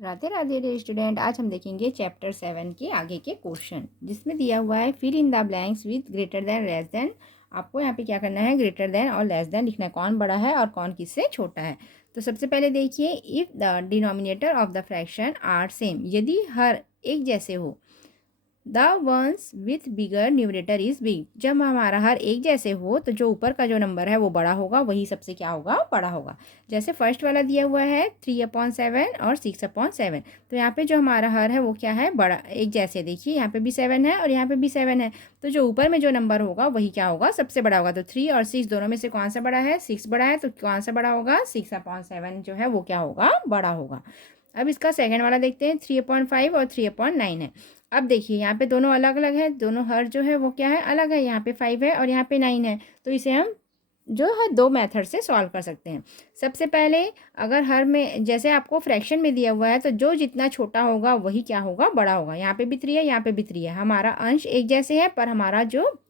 Radhe Radhe dear student. आज हम देखेंगे चैप्टर 7 के आगे के क्वेश्चन, जिसमें दिया हुआ है fill in the blanks with greater than less than. आपको यहाँ पे क्या करना है, ग्रेटर देन और लेस देन लिखना है, कौन बड़ा है और कौन किससे छोटा है। तो सबसे पहले देखिए, if the denominator of the fraction are same, यदि हर एक जैसे हो। The ones with bigger numerator is big, जब हमारा हर एक जैसे हो तो जो ऊपर का जो नंबर है वो बड़ा होगा, वही सबसे क्या होगा, बड़ा होगा। जैसे फर्स्ट वाला दिया हुआ है 3/7 और 6/7। तो यहाँ पे जो हमारा हर है वो क्या है, बड़ा एक जैसे। देखिए यहाँ पे भी 7 है और यहाँ पे भी 7 है, तो जो ऊपर में जो नंबर होगा वही क्या होगा, सबसे बड़ा होगा। तो 3 और 6 दोनों में से कौन सा बड़ा है, 6 बड़ा है, तो कौन सा बड़ा होगा, 6/7 जो है वो क्या होगा, बड़ा होगा। अब इसका सेकंड वाला देखते हैं, 3/5 और 3/9 है। अब देखिए यहाँ पे दोनों अलग अलग है, दोनों हर जो है वो क्या है, अलग है। यहाँ पे 5 है और यहाँ पे 9 है, तो इसे हम जो है दो मेथड से सॉल्व कर सकते हैं। सबसे पहले अगर हर में जैसे आपको फ्रैक्शन में दिया हुआ है, तो जो जितना छोटा होगा वही क्या होगा, बड़ा होगा। यहाँ पे भी 3 है, यहाँ पे भी 3 है, हमारा अंश एक जैसे है, पर हमारा जो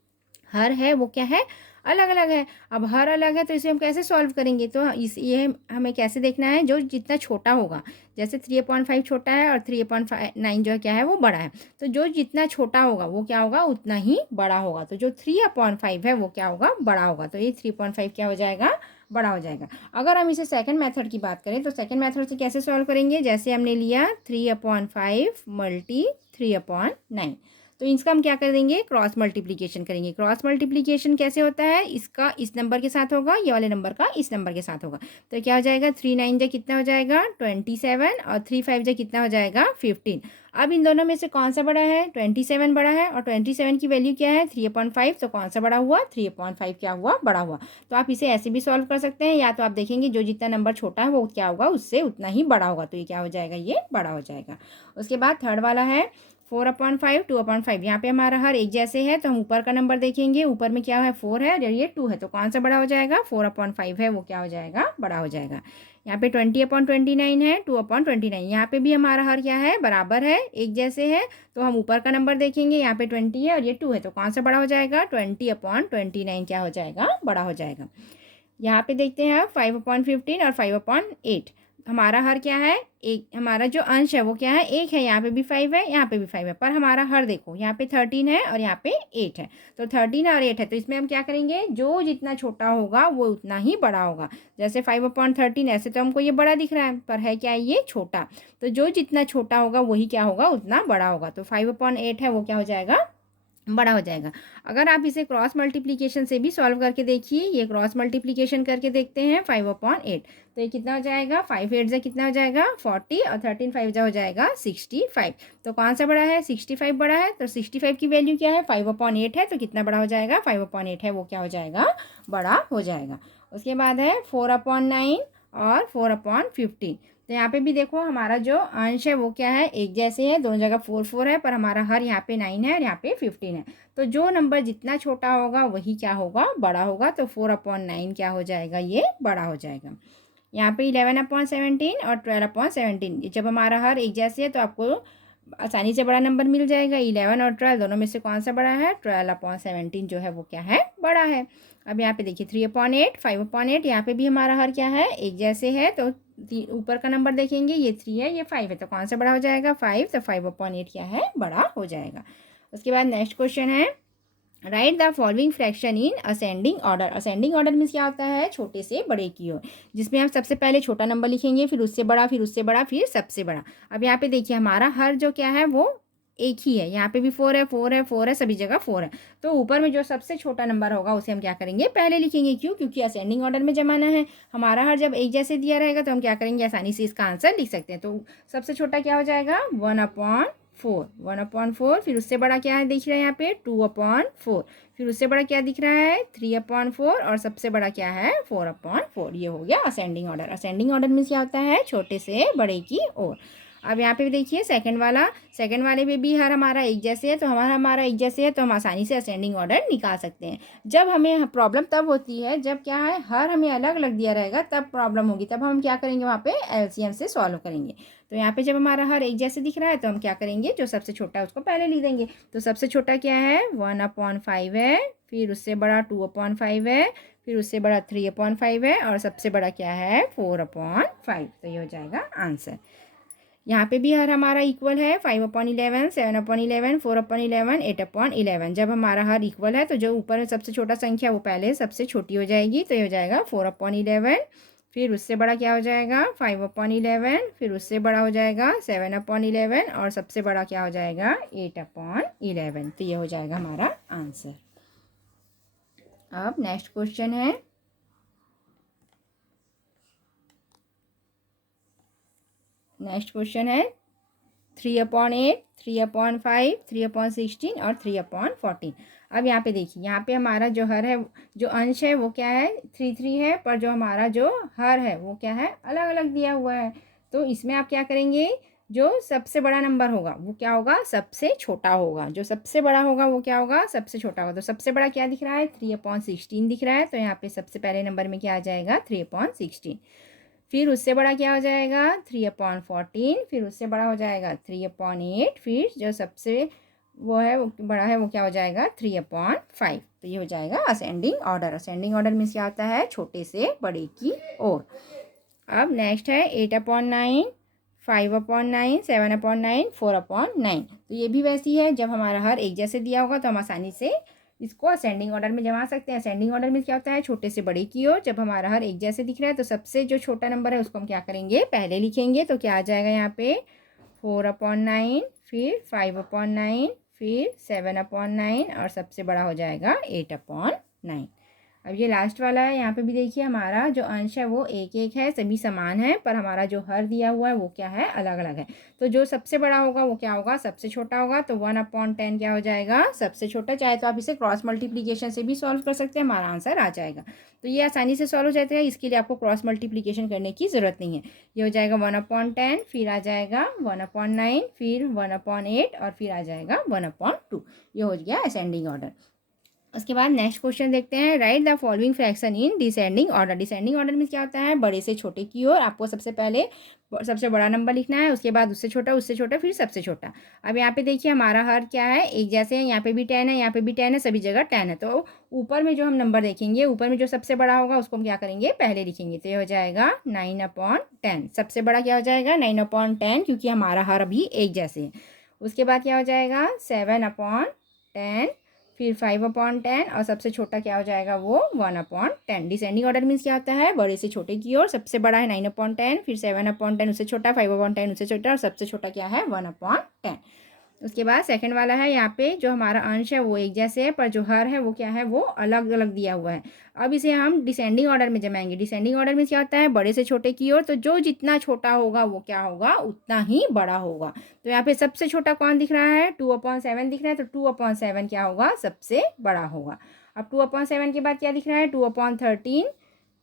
हर है वो क्या है, अलग अलग है। अब हर अलग है तो इसे हम कैसे सॉल्व करेंगे, तो इस ये हमें कैसे देखना है, जो जितना छोटा होगा। जैसे 3/5 छोटा है और 3/9 जो क्या है वो बड़ा है, तो जो जितना छोटा होगा वो क्या होगा, उतना ही बड़ा होगा। तो जो 3/5 है वो क्या होगा, बड़ा होगा। तो ये 3/5 क्या हो जाएगा, बड़ा हो जाएगा। अगर हम इसे सेकंड मेथड की बात करें तो सेकंड मेथड से कैसे सॉल्व करेंगे, जैसे हमने लिया 3/5 मल्टी 3/9, तो इसका हम क्या कर देंगे, क्रॉस मल्टीप्लिकेशन करेंगे। क्रॉस मल्टीप्लिकेशन कैसे होता है, इसका इस नंबर के साथ होगा, ये वाले नंबर का इस नंबर के साथ होगा। तो क्या हो जाएगा, 3/9 जो कितना हो जाएगा, 27, और 3/5 जो कितना हो जाएगा, 15। अब इन दोनों में से कौन सा बड़ा है, 27 बड़ा है, और 27 की वैल्यू क्या है, 3/5, तो कौन सा बड़ा हुआ, 3/5 क्या हुआ, बड़ा हुआ। तो आप इसे ऐसे भी सॉल्व कर सकते हैं, या तो आप देखेंगे जो जितना नंबर छोटा है वो क्या होगा, उससे उतना ही बड़ा होगा। तो ये क्या हो जाएगा, ये बड़ा हो जाएगा। उसके बाद थर्ड वाला है 4/5 2/5। यहाँ पे हमारा हर एक जैसे है, तो हम ऊपर का नंबर देखेंगे, ऊपर में क्या है, 4 है और ये 2 है, तो कौन सा बड़ा हो जाएगा, 4/5 है वो क्या हो जाएगा, बड़ा हो जाएगा। यहाँ पे 20/29 है, 2/29। यहाँ पे भी हमारा हर क्या है, बराबर है, एक जैसे है, तो हम ऊपर का नंबर देखेंगे, यहाँ पे 20 है और ये 2 है, तो कौन सा बड़ा हो जाएगा, 20/29 क्या हो जाएगा, बड़ा हो जाएगा। यहाँ पे देखते हैं 5/15 और 5/8। हमारा हर क्या है, एक, हमारा जो अंश है वो क्या है, एक है। यहाँ पे भी 5 है, यहाँ पे भी 5 है, पर हमारा हर देखो, यहाँ पे 13 है और यहाँ पे 8 है। तो 13 और 8 है, तो इसमें हम क्या करेंगे, जो जितना छोटा होगा वो उतना ही बड़ा होगा। जैसे 5/13, ऐसे तो हमको ये बड़ा दिख रहा है, पर है क्या, ये छोटा। तो जो जितना छोटा होगा वही क्या होगा, उतना बड़ा होगा। तो 5/8 है वो क्या हो जाएगा, बड़ा हो जाएगा। अगर आप इसे क्रॉस मल्टीप्लिकेशन से भी सॉल्व करके देखिए, ये क्रॉस मल्टीप्लिकेशन करके देखते हैं 5/8, तो ये कितना हो जाएगा, 5/8 जा कितना हो जाएगा, 40, और 13/5 जा हो जाएगा 65। तो कौन सा बड़ा है, 65 बड़ा है। तो 65 की वैल्यू क्या है, 5/8 है, तो कितना बड़ा हो जाएगा, 5/8 है वो क्या हो जाएगा, बड़ा हो जाएगा। उसके बाद है 4/9 और 4/15। तो यहाँ पे भी देखो हमारा जो अंश है वो क्या है, एक जैसे है, दोनों जगह 4 है, पर हमारा हर यहाँ पे 9 है और यहाँ पे 15 है। तो जो नंबर जितना छोटा होगा वही क्या होगा, बड़ा होगा। तो 4/9 क्या हो जाएगा, ये बड़ा हो जाएगा। यहाँ पे 11/17 और 12/17, जब हमारा हर एक जैसे है तो आपको आसानी से बड़ा नंबर मिल जाएगा। 11 और 12 दोनों में से कौन सा बड़ा है, 12/17 जो है वो क्या है, बड़ा है। अब यहाँ पे देखिए 3/8 5/8, यहाँ पे भी हमारा हर क्या है, एक जैसे है, तो ऊपर का नंबर देखेंगे, ये 3 है, ये 5 है, तो कौन सा बड़ा हो जाएगा, 5। तो 5/8 क्या है, बड़ा हो जाएगा। उसके बाद नेक्स्ट क्वेश्चन है, right the following fraction in ascending order. Ascending order means क्या होता है, छोटे से बड़े की ओर, जिसमें हम सबसे पहले छोटा नंबर लिखेंगे, फिर उससे बड़ा, फिर उससे बड़ा, फिर सबसे बड़ा। अब यहाँ पे देखिए हमारा हर जो क्या है वो एक ही है, यहाँ पे भी 4 है, 4 है, 4 है, सभी जगह 4 है। तो ऊपर में जो सबसे छोटा नंबर होगा उसे हम क्या करेंगे, पहले लिखेंगे। क्यों, क्योंकि असेंडिंग ऑर्डर में जमाना है। हमारा हर जब एक जैसे दिया रहेगा तो हम क्या करेंगे, आसानी से इसका आंसर लिख सकते हैं। तो सबसे छोटा क्या हो जाएगा, 1/4, फिर उससे बड़ा क्या है, दिख रहा है यहाँ पे 2/4, फिर उससे बड़ा क्या दिख रहा है, 3/4, और सबसे बड़ा क्या है, 4/4। ये हो गया असेंडिंग ऑर्डर। असेंडिंग ऑर्डर में क्या होता है, छोटे से बड़े की ओर। अब यहाँ पे भी देखिए सेकंड वाले में भी हर हमारा एक जैसे है, तो हमारा एक जैसे है, तो हम आसानी से असेंडिंग ऑर्डर निकाल सकते हैं। जब हमें प्रॉब्लम तब होती है जब क्या है, हर हमें अलग अलग दिया रहेगा, तब प्रॉब्लम होगी। तब हम क्या करेंगे, वहाँ पे एलसीएम से सॉल्व करेंगे। तो यहाँ पे जब हमारा हर एक जैसे दिख रहा है तो हम क्या करेंगे, जो सबसे छोटा है उसको पहले लिख देंगे। तो सबसे छोटा क्या है, 1/5 है, फिर उससे बड़ा 2/5 है, फिर उससे बड़ा 3/5 है, और सबसे बड़ा क्या है, 4/5। तो ये हो जाएगा आंसर। यहाँ पे भी हर हमारा इक्वल है, 5/11, 7/11, 4/11, 8/11। जब हमारा हर इक्वल है तो जो ऊपर सबसे छोटा संख्या वो पहले सबसे छोटी हो जाएगी, तो ये हो जाएगा 4/11। फिर उससे बड़ा क्या हो जाएगा 5/11, फिर उससे बड़ा हो जाएगा 7/11 और सबसे बड़ा क्या हो जाएगा 8/11। तो ये हो जाएगा हमारा आंसर। अब नेक्स्ट क्वेश्चन है, नेक्स्ट क्वेश्चन है 3/8, 3/5, 3/16 और 3/14। अब यहाँ पे देखिए, यहाँ पे हमारा जो हर है, जो अंश है वो क्या है 3 है, पर जो हमारा जो हर है वो क्या है अलग अलग दिया हुआ है। तो इसमें आप क्या करेंगे, जो सबसे बड़ा नंबर होगा वो क्या होगा सबसे छोटा होगा, जो सबसे बड़ा होगा वो क्या होगा सबसे छोटा होगा। तो सबसे बड़ा क्या दिख रहा है 3/16 दिख रहा है, तो यहाँ पे सबसे पहले नंबर में क्या आ जाएगा 3/16। फिर उससे बड़ा क्या हो जाएगा 3/14, फिर उससे बड़ा हो जाएगा 3/8, फिर जो सबसे वो है वो बड़ा है वो क्या हो जाएगा 3/5। तो ये हो जाएगा असेंडिंग ऑर्डर। असेंडिंग ऑर्डर में क्या होता है छोटे से बड़े की ओर। अब नेक्स्ट है 8/9, 5/9, 7/9, 4/9। तो ये भी वैसी है, जब हमारा हर एक जैसे दिया होगा तो हम आसानी से इसको असेंडिंग ऑर्डर में जमा सकते हैं। असेंडिंग ऑर्डर में क्या होता है छोटे से बड़े की ओर। जब हमारा हर एक जैसे दिख रहा है तो सबसे जो छोटा नंबर है उसको हम क्या करेंगे पहले लिखेंगे। तो क्या आ जाएगा यहाँ पे 4/9, फिर 5/9, फिर 7/9 और सबसे बड़ा हो जाएगा 8/9। अब ये लास्ट वाला है, यहाँ पे भी देखिए हमारा जो अंश है वो एक एक है, सभी समान है, पर हमारा जो हर दिया हुआ है वो क्या है अलग अलग है। तो जो सबसे बड़ा होगा वो क्या होगा सबसे छोटा होगा। तो 1/10 क्या हो जाएगा सबसे छोटा। चाहे तो आप इसे क्रॉस मल्टीप्लीकेशन से भी सॉल्व कर सकते हैं, हमारा आंसर आ जाएगा। तो ये आसानी से सॉल्व हो जाता है, इसके लिए आपको क्रॉस मल्टीप्लीकेशन करने की ज़रूरत नहीं है। ये हो जाएगा 1/10, फिर आ जाएगा 1/9, फिर 1/8 और फिर आ जाएगा 1/2। ये हो गया असेंडिंग ऑर्डर। उसके बाद नेक्स्ट क्वेश्चन देखते हैं, right the following fraction in descending order. Descending order में क्या होता है बड़े से छोटे की ओर। आपको सबसे पहले सबसे बड़ा नंबर लिखना है, उसके बाद उससे छोटा, फिर सबसे छोटा। अब यहाँ पे देखिए हमारा हर क्या है एक जैसे है, यहाँ पे भी 10 है, यहाँ पे भी 10 है, सभी जगह 10 है। तो ऊपर में जो हम नंबर देखेंगे, ऊपर में जो सबसे बड़ा होगा उसको हम क्या करेंगे पहले लिखेंगे। तो ये हो जाएगा 9/10। सबसे बड़ा क्या हो जाएगा 9/10, क्योंकि हमारा हर अभी एक जैसे है। उसके बाद क्या हो जाएगा 7/10, फिर 5/10 और सबसे छोटा क्या हो जाएगा वो 1/10। डिसेंडिंग ऑर्डर मीन्स क्या होता है बड़े से छोटे की ओर। सबसे बड़ा है 9/10, फिर 7/10 उससे छोटा, 5/10 उससे छोटा और सबसे छोटा क्या है 1/10। उसके बाद सेकंड वाला है, यहाँ पे जो हमारा अंश है वो एक जैसे है, पर जो हर है वो क्या है वो अलग अलग दिया हुआ है। अब इसे हम डिसेंडिंग ऑर्डर में जमाएंगे। डिसेंडिंग ऑर्डर में क्या होता है बड़े से छोटे की ओर। तो जो जितना छोटा होगा वो क्या होगा उतना ही बड़ा होगा। तो यहाँ पे सबसे छोटा कौन दिख रहा है 2/7 दिख रहा है, तो 2/7 क्या होगा सबसे बड़ा होगा। अब 2/7 के बाद क्या दिख रहा है 2/13।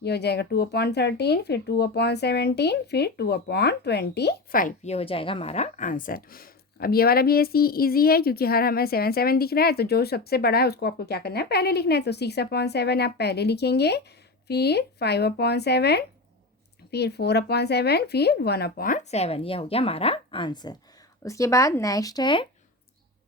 ये हो जाएगा 2/13, फिर 2/17, फिर 2/25। ये हो जाएगा हमारा आंसर। अब ये वाला भी ऐसी ईजी है, क्योंकि हर हमें 7/7 दिख रहा है, तो जो सबसे बड़ा है उसको आपको क्या करना है पहले लिखना है। तो 6/7 आप पहले लिखेंगे, फिर 5/7, फिर 4/7, फिर 1/7। यह हो गया हमारा आंसर। उसके बाद नेक्स्ट है,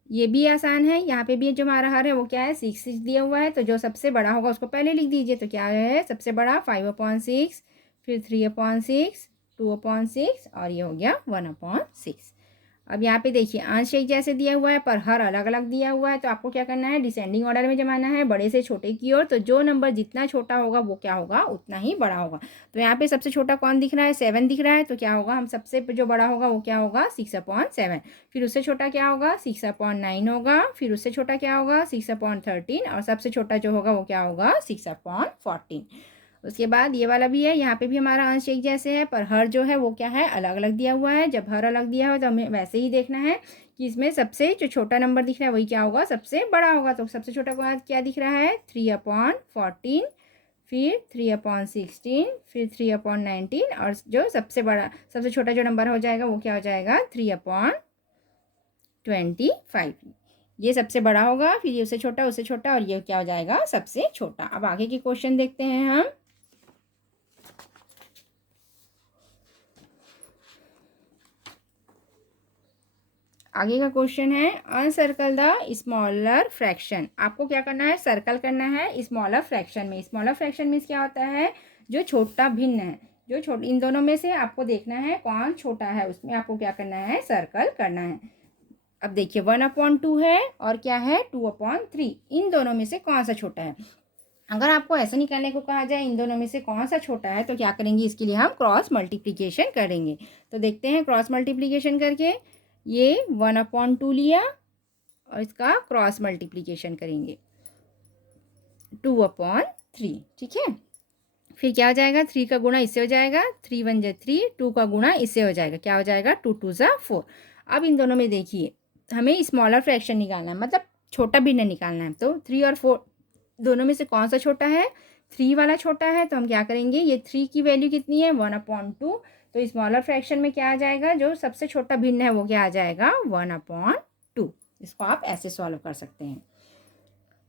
ये भी आसान है। यहाँ पे भी जो हमारा हर है वो क्या है 6 दिया हुआ है, तो जो सबसे बड़ा होगा उसको पहले लिख दीजिए। तो क्या है सबसे बड़ा 5/6, फिर 3/6, 2/6 और ये हो गया 1/6। अब यहाँ पे देखिए अंश एक जैसे दिया हुआ है, पर हर अलग अलग दिया हुआ है। तो आपको क्या करना है डिसेंडिंग ऑर्डर में जमाना है बड़े से छोटे की ओर। तो जो नंबर जितना छोटा होगा वो क्या होगा उतना ही बड़ा होगा। तो यहाँ पे सबसे छोटा कौन दिख रहा है 7 दिख रहा है, तो क्या होगा हम सबसे जो बड़ा होगा वो क्या होगा 6/7। फिर उससे छोटा क्या होगा 6/9 होगा, फिर उससे छोटा क्या होगा 6/13 और सबसे छोटा जो होगा वो क्या होगा 6/14। उसके बाद ये वाला भी है, यहाँ पे भी हमारा अंश एक जैसे है, पर हर जो है वो क्या है अलग अलग दिया हुआ है। जब हर अलग दिया हुआ है तो हमें वैसे ही देखना है कि इसमें सबसे जो छोटा नंबर दिख रहा है वही क्या होगा सबसे बड़ा होगा। तो सबसे छोटा को क्या दिख रहा है 3/14, फिर 3/16, फिर 3/19 और जो सबसे बड़ा सबसे छोटा जो नंबर हो जाएगा वो क्या हो जाएगा 3/25। ये सबसे बड़ा होगा, फिर ये उससे छोटा और ये क्या हो जाएगा सबसे छोटा। अब आगे के क्वेश्चन देखते हैं हम। आगे का क्वेश्चन है अनसर्कल द स्मॉलर फ्रैक्शन। आपको क्या करना है सर्कल करना है स्मॉलर फ्रैक्शन में। स्मॉलर फ्रैक्शन मीन्स क्या होता है जो छोटा भिन्न है। इन दोनों में से आपको देखना है कौन छोटा है, उसमें आपको क्या करना है, सर्कल करना है। अब देखिए 1/2 है और क्या है 2/3, इन दोनों में से कौन सा छोटा है। अगर आपको ऐसे निकालने को कहा जाए इन दोनों में से कौन सा छोटा है तो क्या करेंगे, इसके लिए हम क्रॉस मल्टीप्लिकेशन करेंगे। तो देखते हैं क्रॉस मल्टीप्लिकेशन करके, ये 1/2 लिया और इसका क्रॉस मल्टीप्लिकेशन करेंगे 2/3, ठीक है। फिर क्या हो जाएगा, 3 का गुणा इससे हो जाएगा, 3 1 जा 3, 2 का गुणा इससे हो जाएगा, क्या हो जाएगा 2 2 जा 4। अब इन दोनों में देखिए हमें स्मॉलर फ्रैक्शन निकालना है, मतलब छोटा भिन्न निकालना है। तो 3 और 4 दोनों में से कौन सा छोटा है, 3 वाला छोटा है। तो हम क्या करेंगे, ये 3 की वैल्यू कितनी है 1/2, तो स्मॉलर फ्रैक्शन में क्या आ जाएगा, जो सबसे छोटा भिन्न है वो क्या आ जाएगा 1/2। इसको आप ऐसे सॉल्व कर सकते हैं।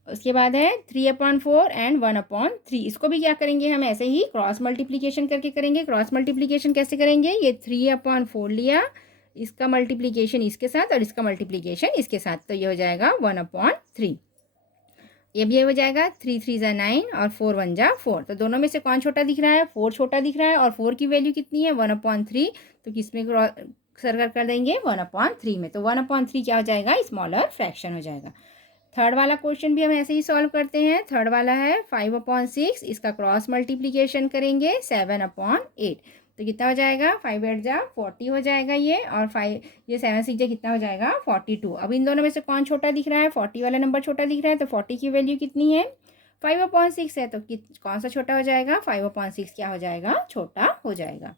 उसके बाद है 3/4 एंड 1/3, इसको भी क्या करेंगे हम ऐसे ही क्रॉस मल्टीप्लिकेशन करके करेंगे। क्रॉस मल्टीप्लिकेशन कैसे करेंगे, ये 3/4 लिया, इसका मल्टीप्लिकेशन इसके साथ और इसका मल्टीप्लिकेशन इसके साथ, तो ये हो जाएगा 1/3। ये भी हो जाएगा, 3 3 जा 9 और 4 1 जा 4। तो दोनों में से कौन छोटा दिख रहा है, 4 छोटा दिख रहा है, और 4 की वैल्यू कितनी है 1/3, तो किस में सर्कल कर देंगे 1/3 में। तो 1/3 क्या हो जाएगा, स्मॉलर फ्रैक्शन हो जाएगा। थर्ड वाला क्वेश्चन भी हम ऐसे ही सॉल्व करते हैं। थर्ड वाला है 5/6, इसका क्रॉस मल्टीप्लिकेशन करेंगे 7/8, तो कितना हो जाएगा 5 8 जा 40 हो जाएगा ये, और 5 ये 7 6 जा कितना हो जाएगा 42। अब इन दोनों में से कौन छोटा दिख रहा है, 40 वाला नंबर छोटा दिख रहा है, तो 40 की वैल्यू कितनी है 5/6 है, तो कौन सा छोटा हो जाएगा 5/6 क्या हो जाएगा, छोटा हो जाएगा।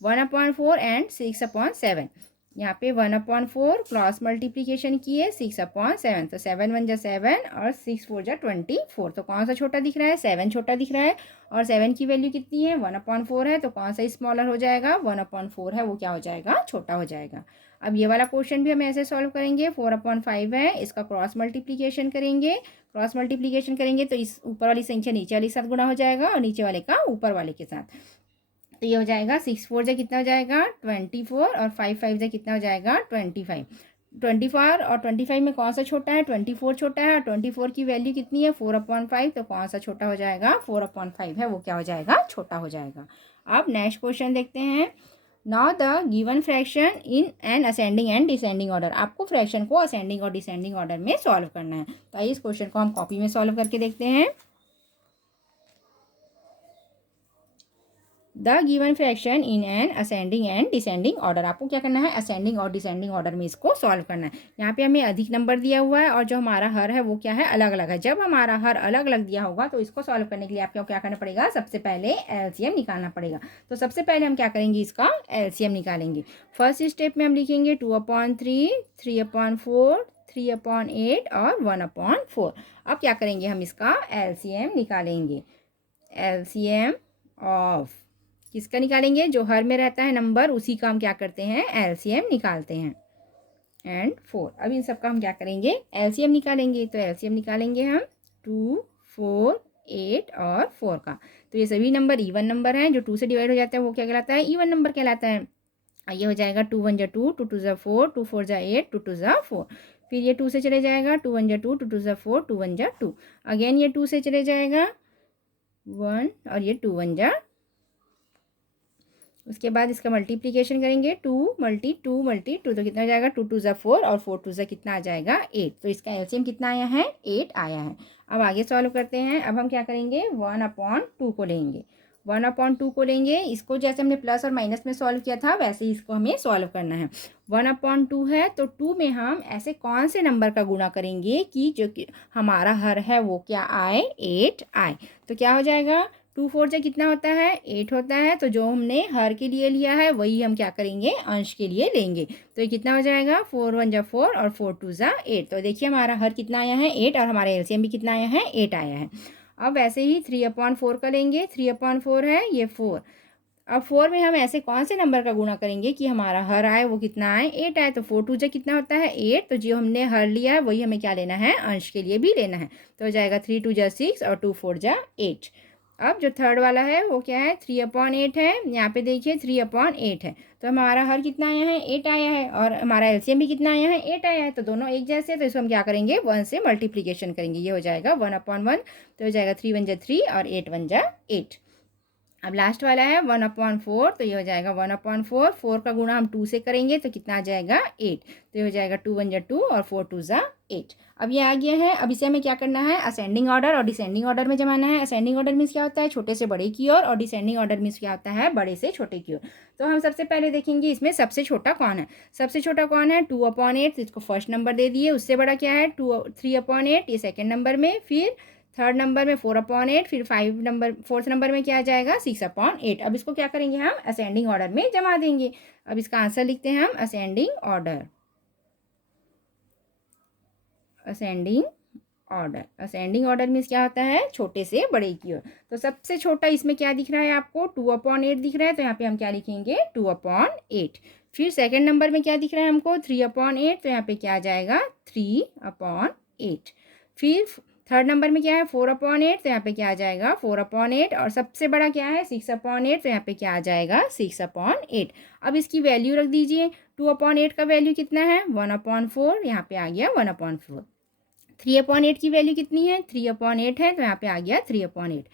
1/4 एंड 6/7, यहाँ पे 1/4 क्रॉस मल्टीप्लिकेशन किए 6/7, तो 7 1 जा 7 और 6 4 जा 24, तो कौन सा छोटा दिख रहा है 7 छोटा दिख रहा है, और 7 की वैल्यू कितनी है 1/4 है, तो कौन सा स्मॉलर हो जाएगा 1/4 है, वो क्या हो जाएगा, छोटा हो जाएगा। अब ये वाला क्वेश्चन भी हम ऐसे सॉल्व करेंगे। 4/5 है, इसका क्रॉस मल्टीप्लिकेशन करेंगे। क्रॉस मल्टीप्लिकेशन करेंगे तो इस ऊपर वाली संख्या नीचे वाले के साथ गुणा हो जाएगा और नीचे वाले का ऊपर वाले के साथ, तो ये हो जाएगा 6 4 जा कितना हो जाएगा 24, और 5 5 जा कितना हो जाएगा 25। 24 और 25 में कौन सा छोटा है, 24 छोटा है, और 24 की वैल्यू कितनी है 4/5, तो कौन सा छोटा हो जाएगा 4/5 है, वो क्या हो जाएगा, छोटा हो जाएगा। अब नेक्स्ट क्वेश्चन देखते हैं। Now the given fraction in an ascending and descending order, आपको फ्रैक्शन को असेंडिंग और डिसेंडिंग ऑर्डर में सॉल्व करना है। तो आइए इस क्वेश्चन को हम कॉपी में सॉल्व करके देखते हैं। The given fraction in an ascending and descending order, आपको क्या करना है, असेंडिंग और डिसेंडिंग ऑर्डर में इसको सॉल्व करना है। यहाँ पे हमें अधिक नंबर दिया हुआ है और जो हमारा हर है वो क्या है, अलग अलग है। जब हमारा हर अलग अलग दिया होगा तो इसको सॉल्व करने के लिए आपको क्या करना पड़ेगा, सबसे पहले एलसीएम निकालना पड़ेगा। तो सबसे पहले हम क्या करेंगे, इसका एलसीएम निकालेंगे। फर्स्ट स्टेप में हम लिखेंगे 2/3, 3/4, 3/8 और 1/4। अब क्या करेंगे, हम इसका एलसीएम निकालेंगे। एलसीएम ऑफ किसका निकालेंगे, जो हर में रहता है नंबर उसी का हम क्या करते हैं, एलसीएम निकालते हैं। एंड 4, अब इन सब का हम क्या करेंगे, एलसीएम निकालेंगे। तो एलसीएम निकालेंगे हम 2 4 8 और 4 का। तो ये सभी नंबर इवन नंबर हैं, जो 2 से डिवाइड हो जाता है वो क्या कहलाता है, इवन नंबर कहलाता है। ये हो जाएगा 2 1 जा 2, 2 2 जा 4, 2 4 जा 8, 2 2 जा 4। फिर ये 2 से चले जाएगा, 2 1 जा 2, 2 2 जा 4, 2 1 जा 2। अगेन ये 2 से चले जाएगा 1, और ये 2 1 जा। उसके बाद इसका मल्टीप्लिकेशन करेंगे 2 × 2 तो कितना हो जाएगा 2 2 जा 4 और 4 2 जा कितना आ जाएगा 8। तो इसका एलसीएम कितना आया है, 8 आया है। अब आगे सॉल्व करते हैं। अब हम क्या करेंगे, 1/2 को लेंगे। 1/2 को लेंगे, इसको जैसे हमने प्लस और माइनस में सॉल्व किया था वैसे ही इसको हमें सॉल्व करना है। 1/2 है तो 2 में हम ऐसे कौन से नंबर का गुणा करेंगे कि जो कि हमारा हर है वो क्या आए, 8 आए। तो क्या हो जाएगा, 2 4 जा कितना होता है 8 होता है, तो जो हमने हर के लिए लिया है वही हम क्या करेंगे, अंश के लिए लेंगे। तो ये कितना हो जाएगा 4 1 जा 4 और 4 2 जा 8। तो देखिए हमारा हर कितना आया है 8, और हमारा एलसीएम भी कितना आया है 8 आया है। अब वैसे ही 3/4 का लेंगे। 3/4 है ये 4। अब 4 में हम ऐसे कौन से नंबर का गुणा करेंगे कि हमारा हर आए वो कितना आए, 8 आए। तो 4 2 जा कितना होता है 8, तो जो हमने हर लिया है वही हमें क्या लेना है, अंश के लिए भी लेना है। तो हो जाएगा 3 2 जा 6 और 2 4 जा 8। अब जो थर्ड वाला है वो क्या है, 3/8 है। यहाँ पे देखिए 3/8 है, तो हमारा हर कितना आया है 8 आया है, और हमारा एलसीएम भी कितना आया है 8 आया है। तो दोनों एक जैसे हैं, तो इसको हम क्या करेंगे 1 से मल्टीप्लिकेशन करेंगे। ये हो जाएगा 1/1, तो हो जाएगा 3 1 जा 3 और 8 1 जा 8। अब लास्ट वाला है 1/4, तो ये हो जाएगा 1/4। 4 का गुणा हम 2 से करेंगे तो कितना आ जाएगा 8, तो ये हो जाएगा 2 1 जा 2 और 4 2 जा 8। अब ये आ गया है। अब इसे हमें क्या करना है, असेंडिंग ऑर्डर और डिसेंडिंग ऑर्डर में जमाना है। असेंडिंग ऑर्डर मीन्स क्या होता है, छोटे से बड़े की ओर, और डिसेंडिंग ऑर्डर मीन्स क्या होता है, बड़े से छोटे की ओर। तो हम सबसे पहले देखेंगे इसमें सबसे छोटा कौन है। सबसे छोटा कौन है, 2/8, तो इसको फर्स्ट नंबर दे दिए। उससे बड़ा क्या है, 3/8, ये सेकेंड नंबर में। फिर थर्ड नंबर में 4/8, फिर फोर्थ नंबर में क्या आ जाएगा 6/8। अब इसको क्या करेंगे, हम असेंडिंग ऑर्डर में जमा देंगे। अब इसका आंसर लिखते हैं हम ascending order. Ascending order, ascending order means क्या होता है, छोटे से बड़े की ओर। तो सबसे छोटा इसमें क्या दिख रहा है आपको, 2/8 दिख रहा है, तो यहाँ पे हम क्या लिखेंगे 2/8। फिर सेकंड नंबर में क्या दिख रहा है हमको 3/8, तो यहाँ पे क्या आ जाएगा 3/8। फिर थर्ड नंबर में क्या है 4/8, तो यहाँ पे क्या आ जाएगा 4/8। और सबसे बड़ा क्या है 6/8, तो यहाँ पे क्या आ जाएगा 6/8। अब इसकी वैल्यू रख दीजिए। 2/8 का वैल्यू कितना है 1/4, यहाँ पे आ गया 1/4। 3/8 की वैल्यू कितनी है 3/8 है, तो यहाँ पे आ गया 3/8।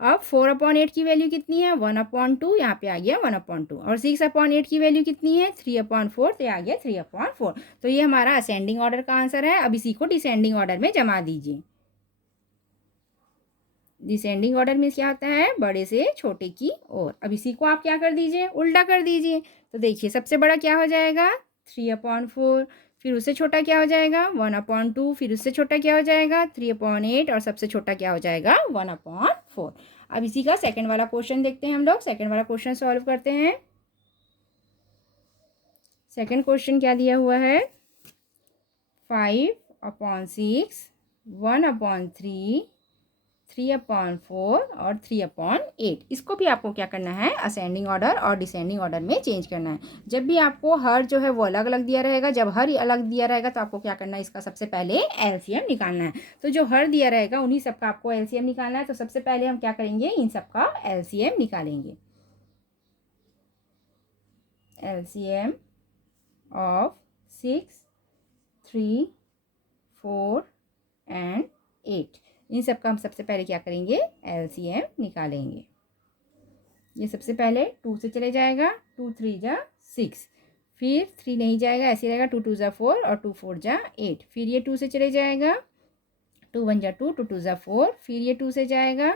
अब 4/8 की वैल्यू कितनी है 1/2, यहाँ पे आ गया 1/2। और 6/8 की वैल्यू कितनी है 3/4, तो आ गया 3/4। तो ये हमारा असेंडिंग ऑर्डर का आंसर है। अब इसी को डिसेंडिंग ऑर्डर में जमा दीजिए। डिसेंडिंग ऑर्डर में क्या होता है, बड़े से छोटे की ओर। अब इसी को आप क्या कर दीजिए, उल्टा कर दीजिए। तो देखिए सबसे बड़ा क्या हो जाएगा 3/4, फिर उससे छोटा क्या हो जाएगा 1/2, फिर उससे छोटा क्या हो जाएगा 3/8, और सबसे छोटा क्या हो जाएगा 1/4। अब इसी का सेकंड वाला क्वेश्चन देखते हैं हम लोग। सेकंड वाला क्वेश्चन सॉल्व करते हैं। सेकंड क्वेश्चन क्या दिया हुआ है, 5/6, 1/3, 3/4 और 3/8। इसको भी आपको क्या करना है, असेंडिंग ऑर्डर और डिसेंडिंग ऑर्डर में चेंज करना है। जब भी आपको हर जो है वो अलग अलग दिया रहेगा, जब हर अलग दिया रहेगा तो आपको क्या करना है, इसका सबसे पहले एलसीएम निकालना है। तो जो हर दिया रहेगा उन्हीं सबका आपको एलसीएम निकालना है। तो सबसे पहले हम क्या करेंगे, इन सबका एलसीएम निकालेंगे। एलसीएम ऑफ 6, 3, 4 एंड 8, इन सब का हम सबसे पहले क्या करेंगे, एलसीएम निकालेंगे। ये सबसे पहले 2 से चले जाएगा, 2 3 जा 6, फिर 3 नहीं जाएगा, ऐसे रहेगा 2 2 जा 4 और 2 4 जा 8। फिर ये 2 से चले जाएगा, 2 1 जा 2, 2 2 जा 4, फिर ये 2 से जाएगा,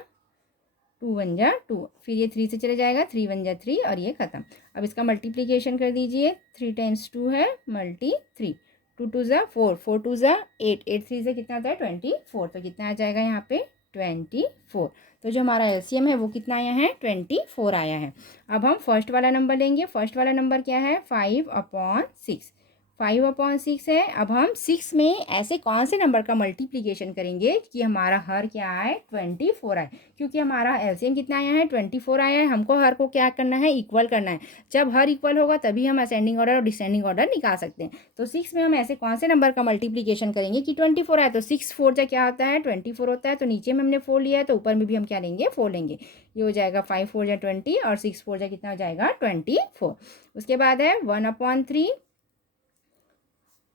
2 1 जा 2, फिर ये 3 से चले जाएगा, 3 1 जा 3, और ये खत्म। अब इसका मल्टीप्लीकेशन कर दीजिए, 3 टाइम्स 2 है मल्टी 3, 2 2 जा 4, 4 2 जा 8, 8 3 से कितना आता है 24। तो कितना आ जाएगा यहाँ पे 24। तो जो हमारा एलसीएम है वो कितना आया है 24 आया है। अब हम फर्स्ट वाला नंबर लेंगे। फर्स्ट वाला नंबर क्या है 5/6, 5/6 है। अब हम 6 में ऐसे कौन से नंबर का मल्टीप्लीकेशन करेंगे कि हमारा हर क्या आए 24 आए, क्योंकि हमारा एलसीएम कितना आया है 24 आया है। हमको हर को क्या करना है, इक्वल करना है। जब हर इक्वल होगा तभी हम असेंडिंग ऑर्डर और डिसेंडिंग ऑर्डर निकाल सकते हैं। तो 6 में हम ऐसे कौन से नंबर का मल्टीप्लीकेशन करेंगे कि 24 आए। तो 6 4 जा क्या होता है 24 होता है। तो नीचे में हमने 4 लिया है तो ऊपर में भी हम क्या लेंगे 4 लेंगे। ये हो जाएगा 5 4 जा 20 और 6 4 जा कितना हो जाएगा 24। उसके बाद है 1/3,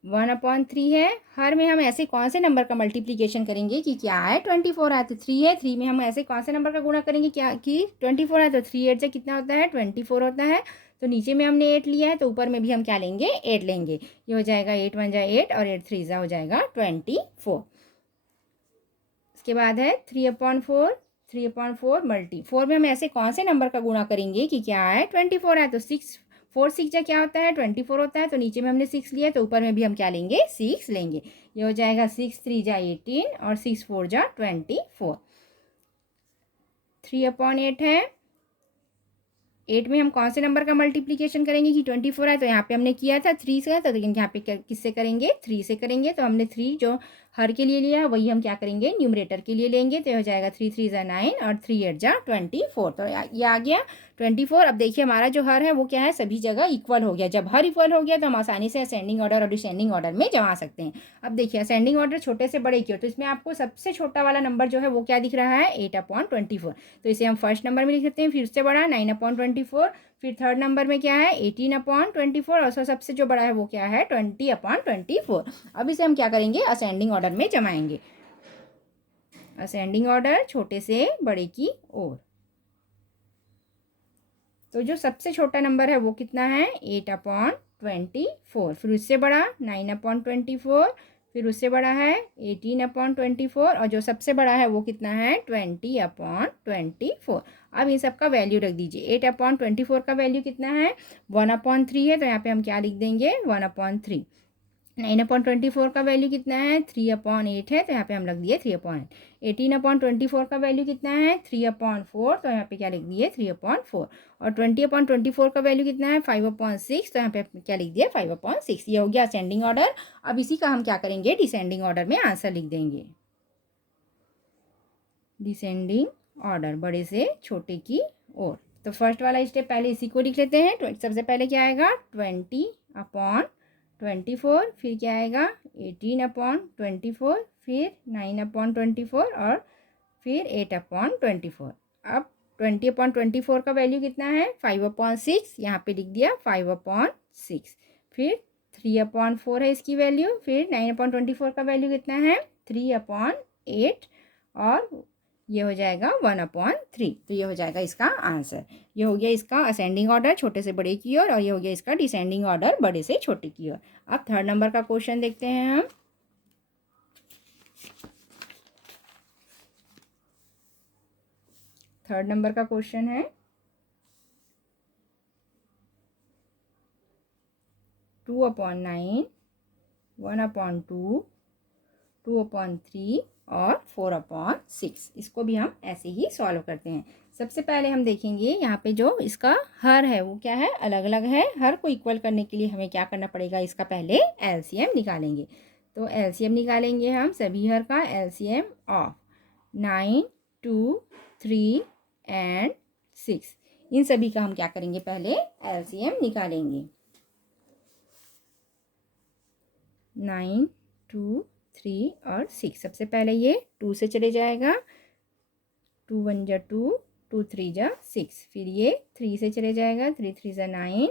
1/3 है। हर में हम ऐसे कौन से नंबर का मल्टीप्लीकेशन करेंगे कि क्या है 24 आए। तो 3 है, 3 में हम ऐसे कौन से नंबर का गुणा करेंगे क्या कि 24 आए। तो 3 8 से कितना होता है 24 होता है। तो नीचे में हमने 8 लिया है तो ऊपर में भी हम क्या लेंगे 8 लेंगे। ये हो जाएगा 8 1 जा 8 और 8 3 जा हो जाएगा 24। इसके बाद है 3/4, 3/4 मल्टी 4 में हम ऐसे कौन से नंबर का गुणा करेंगे कि क्या है 24 है। तो 6 4 6 जा क्या होता है 24 होता है। तो नीचे में हमने 6 लिया तो ऊपर में भी हम क्या लेंगे 6 लेंगे। ये हो जाएगा 6 3 जा 18 और 6 4 जा 24। 3/8 है। 8 में हम कौन से नंबर का मल्टीप्लीकेशन करेंगे कि 24 है। तो यहाँ पे हमने किया था 3 से, तो लेकिन यहाँ पे किससे करेंगे 3 से करेंगे। तो हमने 3 जो हर के लिए लिया वही हम क्या करेंगे न्यूमरेटर के लिए लेंगे। तो हो जाएगा 3 3 जा 9 और 3 8 जा 24। तो ये आ गया 24। अब देखिए हमारा जो हर है वो क्या है सभी जगह इक्वल हो गया। जब हर इक्वल हो गया तो हम आसानी से असेंडिंग ऑर्डर और डिसेंडिंग ऑर्डर में जमा सकते हैं। अब देखिए असेंडिंग ऑर्डर छोटे से बड़े की ओर, तो इसमें आपको सबसे छोटा वाला नंबर जो है वो क्या दिख रहा है 8/24। तो इसे हम फर्स्ट नंबर में लिख सकते हैं। फिर उससे बड़ा 9/24, फिर थर्ड नंबर में क्या है 18/24 और सबसे जो बड़ा है वो क्या है 20/24। अब इसे हम क्या करेंगे असेंडिंग ऑर्डर में जमाएंगे। असेंडिंग ऑर्डर छोटे से बड़े की ओर। तो जो सबसे छोटा नंबर है वो कितना है 8/24। फिर उससे बड़ा 9/24। फिर उससे बड़ा है 18/24 और जो सबसे बड़ा है वो कितना है 20/24। अब इन सब का वैल्यू रख दीजिए। 8/24 का वैल्यू कितना है 1/3 है, तो यहाँ पे हम क्या लिख देंगे 1/3। 9/24 का वैल्यू कितना है 3/8 है, तो यहाँ पे हम रख दिए 3/8। 18/24 का वैल्यू कितना है 3/4, तो यहाँ पे क्या लिख दिए 3/4। और 20/24 का वैल्यू कितना है 5/6, तो यहाँ पे क्या लिख दिया 5/6। ये हो गया असेंडिंग ऑर्डर। अब इसी का हम क्या करेंगे डिसेंडिंग ऑर्डर में आंसर लिख देंगे। डिसेंडिंग ऑर्डर बड़े से छोटे की ओर। तो फर्स्ट वाला स्टेप पहले इसी को लिख लेते हैं। सबसे पहले क्या आएगा 20/24। फिर क्या आएगा 18/24। फिर 9/24 और फिर 8/24। अब 20/24 का वैल्यू कितना है 5/6, यहाँ पे लिख दिया 5/6। फिर 3/4 है इसकी वैल्यू। फिर 9/24 का वैल्यू कितना है 3/8 और ये हो जाएगा 1/3। तो ये हो जाएगा इसका आंसर। ये हो गया इसका असेंडिंग ऑर्डर छोटे से बड़े की ओर और ये हो गया इसका डिसेंडिंग ऑर्डर बड़े से छोटे की ओर। अब थर्ड नंबर का क्वेश्चन देखते हैं हम। थर्ड नंबर का क्वेश्चन है 2/9, 1/2, 2/3 और 4/6। इसको भी हम ऐसे ही सॉल्व करते हैं। सबसे पहले हम देखेंगे यहाँ पे जो इसका हर है वो क्या है अलग अलग है। हर को इक्वल करने के लिए हमें क्या करना पड़ेगा इसका पहले एलसीएम निकालेंगे। तो एलसीएम निकालेंगे हम सभी हर का एलसीएम ऑफ 9, 2, 3 एंड 6। इन सभी का हम क्या करेंगे पहले एलसीएम निकालेंगे। 9, 2, 3 और 6। सबसे पहले ये 2 से चले जाएगा, 2 1 जा 2, 2 3 जा 6। फिर ये 3 से चले जाएगा, 3 3 जा 9,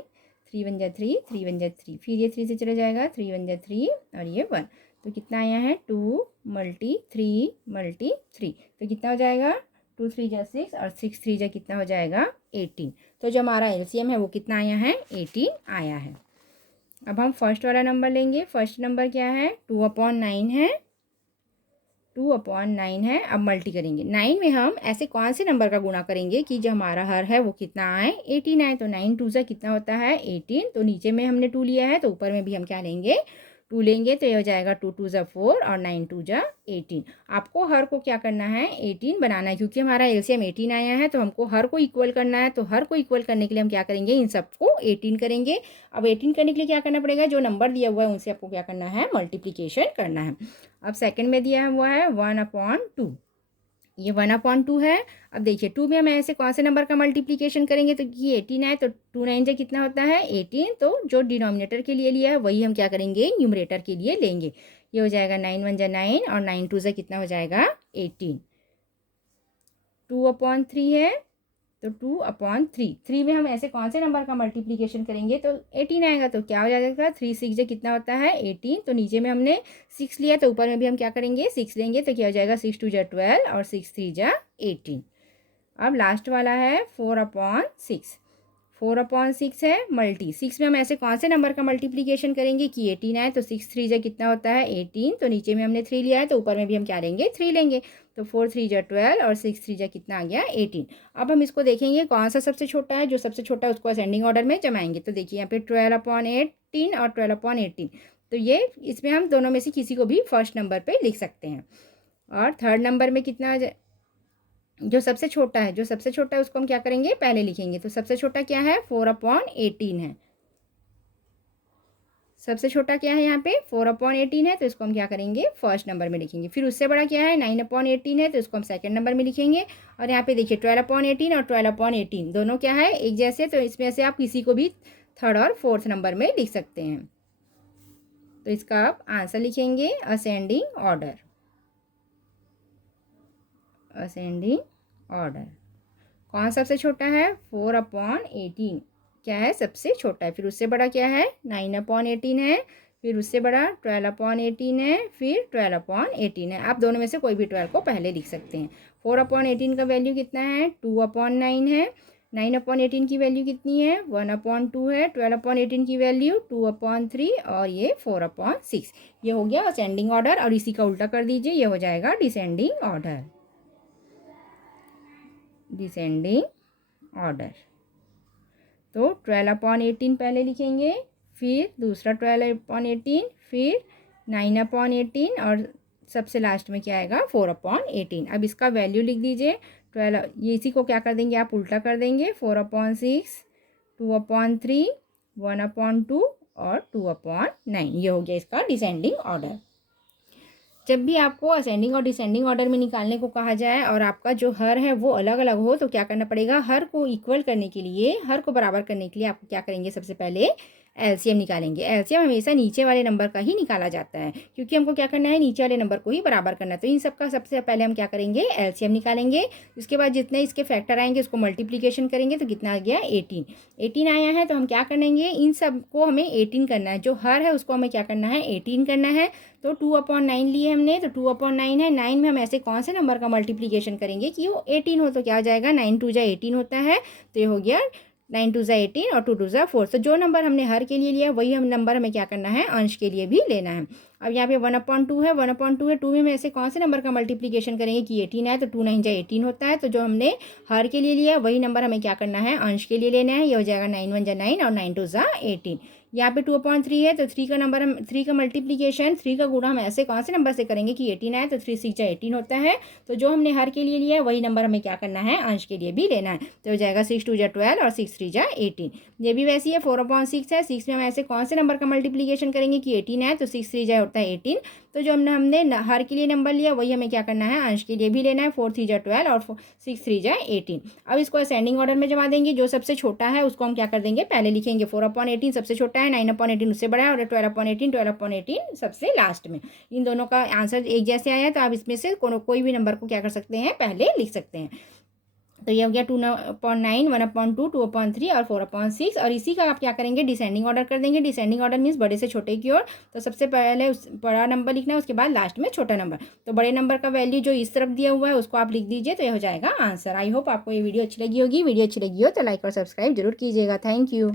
3 1 जा 3, 3 1 जा 3। फिर ये 3 से चले जाएगा, 3 1 जा 3 और ये 1। तो कितना आया है 2 × 3 × 3। तो कितना हो जाएगा 2 3 जा 6 और 6 3 जा कितना हो जाएगा 18। तो जो हमारा एलसीएम है वो कितना आया है 18 आया है। अब हम फर्स्ट वाला नंबर लेंगे। फर्स्ट नंबर क्या है 2/9 है, 2/9 है। अब मल्टी करेंगे 9 में हम ऐसे कौन से नंबर का गुणा करेंगे कि जो हमारा हर है वो कितना आए 18 आए। तो 9 2 से कितना होता है 18। तो नीचे में हमने 2 लिया है तो ऊपर में भी हम क्या लेंगे 2 लेंगे। तो ये हो जाएगा 2 2 जा 4 और 9 2 जा 18। आपको हर को क्या करना है 18 बनाना है क्योंकि हमारा एलसीएम 18 आया है। तो हमको हर को इक्वल करना है। तो हर को इक्वल करने के लिए हम क्या करेंगे इन सबको 18 करेंगे। अब 18 करने के लिए क्या करना पड़ेगा जो नंबर दिया हुआ है उनसे आपको क्या करना है मल्टीप्लिकेशन करना है। अब सेकंड में दिया हुआ है 1/2। ये 1/2 है। अब देखिए 2 में हम ऐसे कौन से नंबर का मल्टीप्लिकेशन करेंगे। तो ये 18 है तो 2 9 से कितना होता है 18। तो जो डिनोमिनेटर के लिए लिया है वही हम क्या करेंगे न्यूमरेटर के लिए लेंगे। ये हो जाएगा 9 1 जा 9 और 9 2 से कितना हो जाएगा 18। 2/3 है तो 2/3। 3 में हम ऐसे कौन से नंबर का मल्टीप्लिकेशन करेंगे तो 18 आएगा। तो क्या हो जाएगा 3 6 जा कितना होता है 18। तो नीचे में हमने 6 लिया तो ऊपर में भी हम क्या करेंगे 6 लेंगे। तो क्या हो जाएगा 6 2 जा 12 और 6 3 जा 18। अब लास्ट वाला है 4/6। 4/6 है मल्टी 6 में हम ऐसे कौन से नंबर का मल्टीप्लिकेशन करेंगे कि 18 आए। तो 6 3 जा कितना होता है 18। तो नीचे में हमने 3 लिया है तो ऊपर में भी हम क्या लेंगे 3 लेंगे। तो 4 3 जा 12 और 6 3 जा कितना आ गया 18। अब हम इसको देखेंगे कौन सा सबसे छोटा है। जो सबसे छोटा है उसको असेंडिंग ऑर्डर में जमाएंगे। तो देखिए यहाँ पे 12/18 और 12/18। तो ये इसमें हम दोनों में से किसी को भी फर्स्ट नंबर पे लिख सकते हैं। और थर्ड नंबर में कितना जो सबसे छोटा है उसको हम क्या करेंगे पहले लिखेंगे। तो सबसे छोटा क्या है 4/18 है। सबसे छोटा क्या है यहाँ पे 4/18 है। तो इसको हम क्या करेंगे फर्स्ट नंबर में लिखेंगे। फिर उससे बड़ा क्या है 9/18 है। तो इसको हम सेकंड नंबर में लिखेंगे। और यहाँ पे देखिए 12/18 और 12/18 दोनों क्या है एक जैसे। तो इसमें से आप किसी को भी थर्ड और फोर्थ नंबर में लिख सकते हैं। तो इसका आप आंसर लिखेंगे असेंडिंग ऑर्डर। असेंडिंग ऑर्डर कौन सबसे छोटा है 4/18 क्या है सबसे छोटा है। फिर उससे बड़ा क्या है 9/18 है। फिर उससे बड़ा 12/18 है। फिर 12/18 है। आप दोनों में से कोई भी 12 को पहले लिख सकते हैं। 4/18 का वैल्यू कितना है 2/9 है। 9/18 की वैल्यू कितनी है 1/2 है। 12/18 की वैल्यू 2/3 और ये 4/6। ये हो गया असेंडिंग ऑर्डर और इसी का उल्टा कर दीजिए, ये हो जाएगा डिसेंडिंग ऑर्डर। डिसेंडिंग ऑर्डर तो 12/18 पहले लिखेंगे, फिर दूसरा 12/18, फिर 9/18 और सबसे लास्ट में क्या आएगा 4/18। अब इसका वैल्यू लिख दीजिए 12, ये इसी को क्या कर देंगे आप उल्टा कर देंगे 4/6, 2/3, 1/2 और 2/9। ये हो गया इसका डिसेंडिंग ऑर्डर। जब भी आपको असेंडिंग और डिसेंडिंग ऑर्डर में निकालने को कहा जाए और आपका जो हर है वो अलग अलग हो तो क्या करना पड़ेगा, हर को इक्वल करने के लिए, हर को बराबर करने के लिए आपको क्या करेंगे, सबसे पहले एलसीएम निकालेंगे। एलसीएम हमेशा नीचे वाले नंबर का ही निकाला जाता है, क्योंकि हमको क्या करना है, नीचे वाले नंबर को ही बराबर करना है। तो इन सब का सबसे पहले हम क्या करेंगे, एलसीएम निकालेंगे। उसके बाद जितने इसके फैक्टर आएंगे उसको मल्टीप्लीकेशन करेंगे तो कितना आ गया 18 आया है। तो हम क्या करेंगे, इन सब को हमें 18 करना है। जो हर है उसको हमें क्या करना है 18 करना है। तो 2/9 लिए हमने, तो 2/9 है। 9 में हम ऐसे कौन से नंबर का मल्टीप्लीकेशन करेंगे कि वो 18 हो, तो क्या आ जाएगा 9 2 18 होता है। तो ये हो गया 9 2 18 और 2 2 4। तो जो नंबर हमने हर के लिए लिया वही हम नंबर हमें क्या करना है अंश के लिए भी लेना है। अब यहाँ पे 1/2 है, 1/2 है। 2 में हम ऐसे कौन से नंबर का मल्टीप्लीकेशन करेंगे कि 18 है, तो 2 9 18 होता है। तो जो हमने हर के लिए लिया वही नंबर हमें क्या करना है अंश के लिए लेना है। ये हो जाएगा 9 1 9 और 9 2 18। यहाँ पे 2/3 है, तो 3 का नंबर हम 3 का मल्टीप्लीकेशन 3 का गुणा हम ऐसे कौन से नंबर से करेंगे कि 18 है, तो 3 6 18 होता है। तो जो हमने हर के लिए लिया है वही नंबर हमें क्या करना है अंश के लिए भी लेना है। तो हो जाएगा 6 2 12 और 6 3 18। ये भी वैसी है 4/6 है। 6 में हम ऐसे कौन से नंबर का मल्टीप्लीकेशन करेंगे कि 18 है, तो 6 3 होता है 18। तो जो हमने हर के लिए नंबर लिया वही हमें क्या करना है अंश के लिए भी लेना है। 4 3 12 और 6 3 18। अब इसको असेंडिंग ऑर्डर में जमा देंगे। जो सबसे छोटा है उसको हम क्या कर देंगे पहले लिखेंगे। 4/18 सबसे छोटा है, 9/18 उससे बड़ा है और 12/18 सबसे लास्ट में। इन दोनों का आंसर एक जैसे आया है, तो आप इसमें से कोई भी नंबर को क्या कर सकते हैं पहले लिख सकते हैं। तो ये हो गया 2/9, 1/2, 2/3 और 4/6। और इसी का आप क्या करेंगे डिसेंडिंग ऑर्डर कर देंगे। डिसेंडिंग ऑर्डर मीन्स बड़े से छोटे की ओर। तो सबसे पहले उस बड़ा नंबर लिखना है, उसके बाद लास्ट में छोटा नंबर। तो बड़े नंबर का वैल्यू जो इस तरफ दिया हुआ है उसको आप लिख दीजिए, तो ये हो जाएगा आंसर। आई होप आपको ये वीडियो अच्छी लगी होगी। वीडियो अच्छी लगी हो तो लाइक और सब्सक्राइब जरूर कीजिएगा। Thank you.